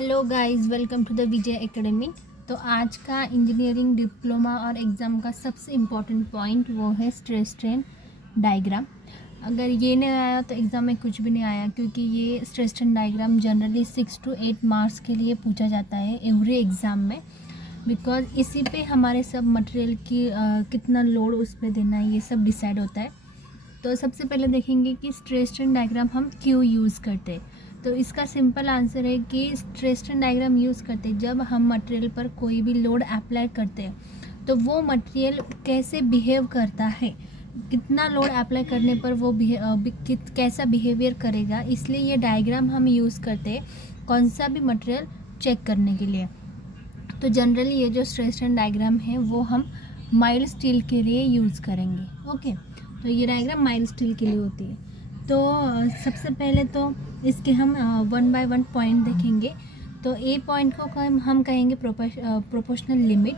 Hello guys, welcome to the Vijay academy. तो आज का इंजीनियरिंग डिप्लोमा और एग्ज़ाम का सबसे इम्पॉर्टेंट पॉइंट वो है स्ट्रेस स्ट्रेन डायग्राम। अगर ये नहीं आया तो एग्ज़ाम में कुछ भी नहीं आया, क्योंकि ये stress strain diagram generally 6 to 8 marks के लिए पूछा जाता है एवरी एग्ज़ाम में। बिकॉज इसी पे हमारे सब मटेरियल की कितना लोड उस पर देना है ये सब डिसाइड होता है। तो सबसे पहले देखेंगे कि स्ट्रेस स्ट्रेन डायग्राम हम क्यों यूज़ करते हैं। तो इसका सिंपल आंसर है कि स्ट्रेस स्ट्रेन डायग्राम यूज़ करते हैं जब हम मटेरियल पर कोई भी लोड अप्लाई करते हैं तो वो मटेरियल कैसे बिहेव करता है, कितना लोड अप्लाई करने पर वो कैसा बिहेवियर करेगा, इसलिए ये डायग्राम हम यूज़ करते हैं कौन सा भी मटेरियल चेक करने के लिए। तो जनरली ये जो स्ट्रेस स्ट्रेन डायग्राम है वो हम माइल्ड स्टील के लिए यूज़ करेंगे। ओके, तो ये डायग्राम माइल्ड स्टील के लिए होती है। तो सबसे पहले तो इसके हम 1 by 1 पॉइंट देखेंगे। तो ए पॉइंट को हम कहेंगे प्रोपोर्शनल लिमिट,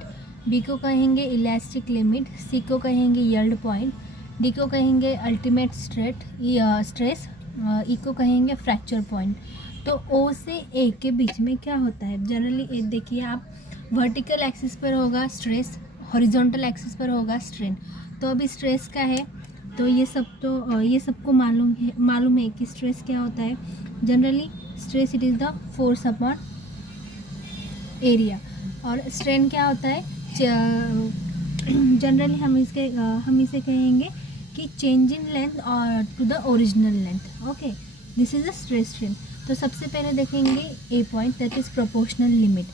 बी को कहेंगे इलास्टिक लिमिट, सी को कहेंगे यील्ड पॉइंट, डी को कहेंगे अल्टीमेट स्ट्रेस, ई को कहेंगे फ्रैक्चर पॉइंट। तो ओ से ए के बीच में क्या होता है, जनरली एक देखिए आप, वर्टिकल एक्सिस पर होगा स्ट्रेस, हॉरिजॉन्टल एक्सिस पर होगा स्ट्रेन। तो अभी स्ट्रेस का है तो ये सबको मालूम है कि स्ट्रेस क्या होता है। Generally stress it is the force upon area. और स्ट्रेन क्या होता है, जनरली हम इसे कहेंगे कि चेंज इन लेंथ और to the original length. Okay, this is the stress strain. तो सबसे पहले देखेंगे A point, that is proportional limit.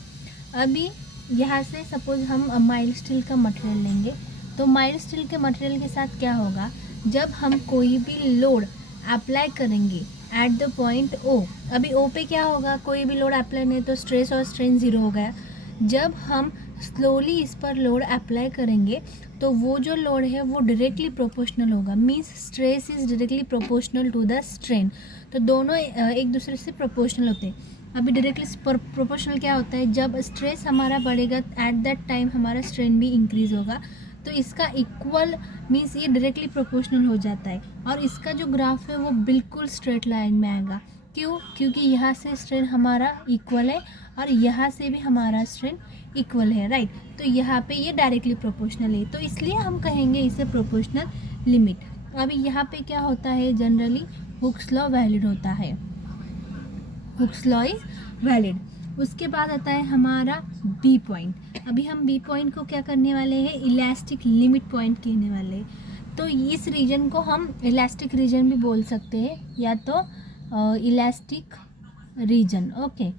अभी यहाँ से सपोज हम माइल्ड स्टील का मटेरियल लेंगे, तो माइल्ड स्टील के मटेरियल के साथ क्या होगा, जब हम कोई भी लोड अप्लाई करेंगे एट द पॉइंट ओ, अभी ओ पे क्या होगा, कोई भी लोड अप्लाई नहीं तो स्ट्रेस और स्ट्रेन ज़ीरो हो गया। जब हम स्लोली इस पर लोड अप्लाई करेंगे तो वो जो लोड है वो डायरेक्टली प्रोपोर्शनल होगा, means stress is directly proportional to the strain. तो दोनों एक दूसरे से प्रोपोर्शनल होते हैं। अभी डायरेक्टली प्रोपोर्शनल क्या होता है, जब स्ट्रेस हमारा बढ़ेगा एट दैट टाइम हमारा स्ट्रेन भी इंक्रीज़ होगा। तो इसका इक्वल मीन्स ये डायरेक्टली प्रोपोर्शनल हो जाता है, और इसका जो ग्राफ है वो बिल्कुल स्ट्रेट लाइन में आएगा। क्यों? क्योंकि यहाँ से स्ट्रेन हमारा इक्वल है और यहाँ से भी हमारा स्ट्रेन इक्वल है, राइट। तो यहाँ पे ये डायरेक्टली प्रोपोर्शनल है, तो इसलिए हम कहेंगे इसे प्रोपोर्शनल लिमिट। अभी यहाँ पे क्या होता है, जनरली हुक्स लॉ वैलिड होता है, हुक्स लॉ इज वैलिड। उसके बाद आता है हमारा बी पॉइंट। अभी हम बी पॉइंट को क्या करने वाले हैं, इलास्टिक लिमिट पॉइंट कहने वाले हैं। तो इस रीजन को हम इलास्टिक रीजन भी बोल सकते हैं, या तो इलास्टिक रीजन। ओके,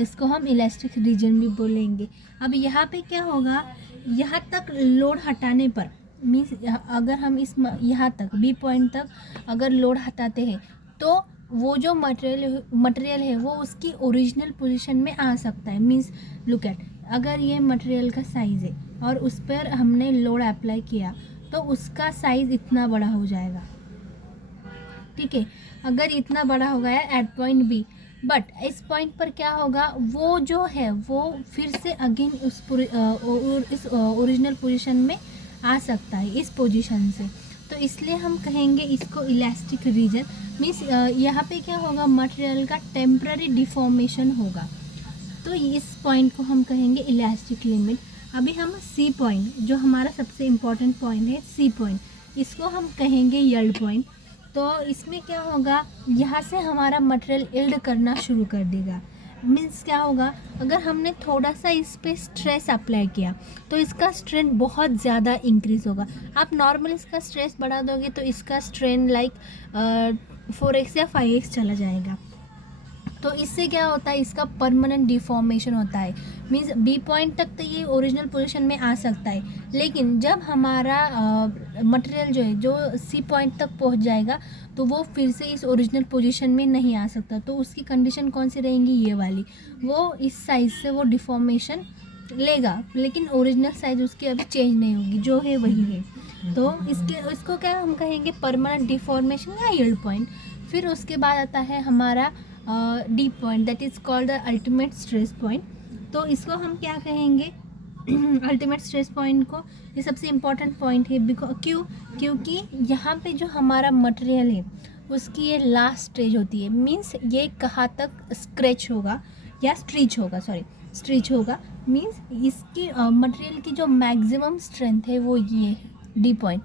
इसको हम इलास्टिक रीजन भी बोलेंगे। अब यहाँ पे क्या होगा, यहाँ तक लोड हटाने पर मीन्स अगर हम यहाँ तक बी पॉइंट तक अगर लोड हटाते हैं तो वो जो मटेरियल है वो उसकी ओरिजिनल पोजीशन में आ सकता है। मीन्स लुक एट, अगर ये मटेरियल का साइज़ है और उस पर हमने लोड अप्लाई किया तो उसका साइज़ इतना बड़ा हो जाएगा, ठीक है। अगर इतना बड़ा हो गया एट पॉइंट बी, बट इस पॉइंट पर क्या होगा, वो जो है वो फिर से अगेन इस ओरिजिनल पोजीशन में आ सकता है, इस पोजीशन से। तो इसलिए हम कहेंगे इसको इलास्टिक रीजन। मीन्स यहाँ पे क्या होगा, मटेरियल का टेम्पररी डिफॉर्मेशन होगा, तो इस पॉइंट को हम कहेंगे इलास्टिक लिमिट। अभी हम सी पॉइंट, जो हमारा सबसे इम्पॉर्टेंट पॉइंट है सी पॉइंट, इसको हम कहेंगे यील्ड पॉइंट। तो इसमें क्या होगा, यहाँ से हमारा मटेरियल यील्ड करना शुरू कर देगा। मीन्स क्या होगा, अगर हमने थोड़ा सा इस पर स्ट्रेस अप्लाई किया तो इसका स्ट्रेन बहुत ज़्यादा इंक्रीज़ होगा। आप नॉर्मल इसका स्ट्रेस बढ़ा दोगे तो इसका स्ट्रेन लाइक 4x या 5x चला जाएगा। तो इससे क्या होता है, इसका परमानेंट डिफॉर्मेशन होता है। मीन्स बी पॉइंट तक तो ये ओरिजिनल पोजीशन में आ सकता है, लेकिन जब हमारा मटेरियल जो है जो सी पॉइंट तक पहुंच जाएगा तो वो फिर से इस ओरिजिनल पोजीशन में नहीं आ सकता। तो उसकी कंडीशन कौन सी रहेंगी, ये वाली, वो इस साइज से वो डिफॉर्मेशन लेगा, लेकिन ओरिजिनल साइज उसकी अभी चेंज नहीं होगी, जो है वही है। तो इसको क्या हम कहेंगे, परमानेंट डिफॉर्मेशन या यील्ड पॉइंट। फिर उसके बाद आता है हमारा D point, that is called the ultimate stress point. तो इसको हम क्या कहेंगे, अल्टीमेट स्ट्रेस पॉइंट को, ये सबसे इम्पॉर्टेंट पॉइंट है। क्योंकि यहाँ पे जो हमारा मटेरियल है उसकी ये लास्ट स्टेज होती है। मीन्स ये कहाँ तक स्क्रैच होगा, या स्ट्रीच होगा, सॉरी स्ट्रीच होगा, मीन्स इसकी मटेरियल की जो मैक्सिमम स्ट्रेंथ है वो ये है, डी पॉइंट,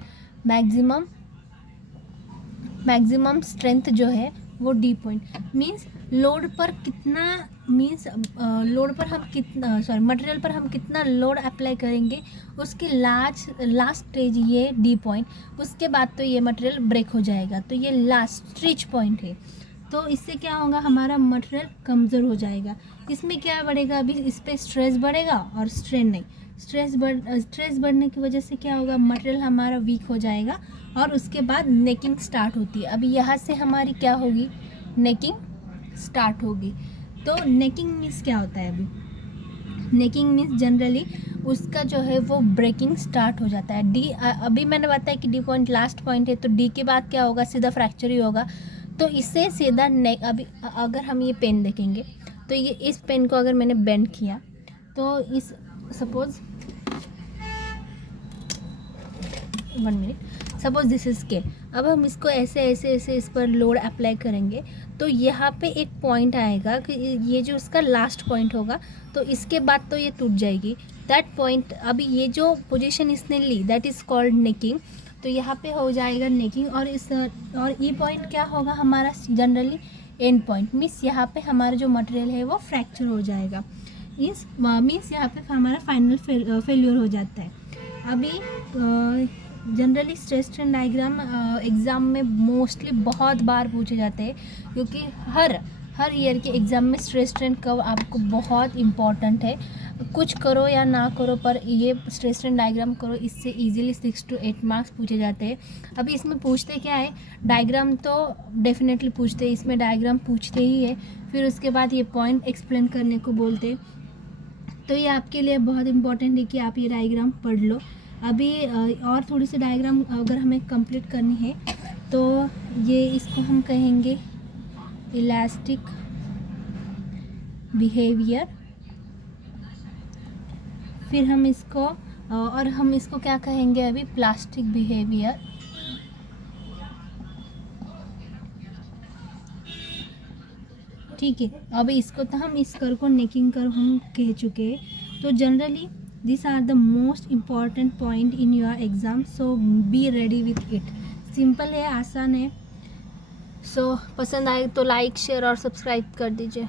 मैक्सिमम स्ट्रेंथ जो है वो डी पॉइंट मीन्स लोड पर कितना, मीन्स लोड पर हम कितना, सॉरी मटेरियल पर हम कितना लोड अप्लाई करेंगे उसकी लास्ट स्टेज ये डी पॉइंट, उसके बाद तो ये मटेरियल ब्रेक हो जाएगा, तो ये लास्ट स्ट्रीच पॉइंट है। तो इससे क्या होगा, हमारा मटेरियल कमज़ोर हो जाएगा। इसमें क्या बढ़ेगा, अभी इस पर स्ट्रेस बढ़ेगा और स्ट्रेन नहीं, स्ट्रेस बढ़ने की वजह से क्या होगा, मटेरियल हमारा वीक हो जाएगा और उसके बाद नेकिंग स्टार्ट होती है। अभी यहाँ से हमारी क्या होगी, नेकिंग स्टार्ट होगी। तो नेकिंग मीन्स क्या होता है, अभी नेकिंग मीन्स जनरली उसका जो है वो ब्रेकिंग स्टार्ट हो जाता है। डी अभी मैंने बताया कि डी पॉइंट लास्ट पॉइंट है, तो डी के बाद क्या होगा, सीधा फ्रैक्चर ही होगा। तो इससे सीधा नेक, अभी अगर हम ये पेन देखेंगे तो ये इस पेन को अगर मैंने बेंड किया तो इस suppose 1 minute, suppose this is scale, अब हम इसको ऐसे ऐसे ऐसे इस पर लोड अप्लाई करेंगे तो यहाँ पे एक पॉइंट आएगा कि ये जो उसका लास्ट पॉइंट होगा, तो इसके बाद तो ये टूट जाएगी। दैट पॉइंट, अभी ये जो पोजीशन इसने ली दैट इज़ कॉल्ड नेकिंग, तो यहाँ पे हो जाएगा नेकिंग। और ये पॉइंट क्या होगा हमारा, जनरली एंड पॉइंट, मीन्स यहाँ पे हमारा जो मटेरियल है वो फ्रैक्चर हो जाएगा, मीन्स यहाँ पे हमारा फाइनल फेल्यूर हो जाता है। अभी generally stress strain diagram exam में मोस्टली बहुत बार पूछे जाते हैं, क्योंकि हर ईयर के एग्ज़ाम में स्ट्रेस स्ट्रेन कर्व आपको बहुत इम्पॉर्टेंट है। कुछ करो या ना करो पर ये स्ट्रेस स्ट्रेन डायग्राम करो, इससे इजीली 6 to 8 मार्क्स पूछे जाते हैं। अभी इसमें पूछते क्या है, डायग्राम तो डेफिनेटली पूछते हैं, इसमें डायग्राम पूछते ही है, फिर उसके बाद ये पॉइंट एक्सप्लेन करने को बोलते हैं। तो ये आपके लिए बहुत इम्पॉर्टेंट है कि आप ये डायग्राम पढ़ लो। अभी और थोड़ी सी डायग्राम अगर हमें कंप्लीट करनी है तो ये इसको हम कहेंगे इलास्टिक बिहेवियर, फिर हम इसको और हम इसको क्या कहेंगे अभी, प्लास्टिक बिहेवियर। ठीक है, अभी इसको तो हम इस कर को नेकिंग कर हम कह चुके हैं। तो generally this are the most important point in your exam, so be ready with it. Simple है, आसान है। सो पसंद आए तो लाइक शेयर और सब्सक्राइब कर दीजिए।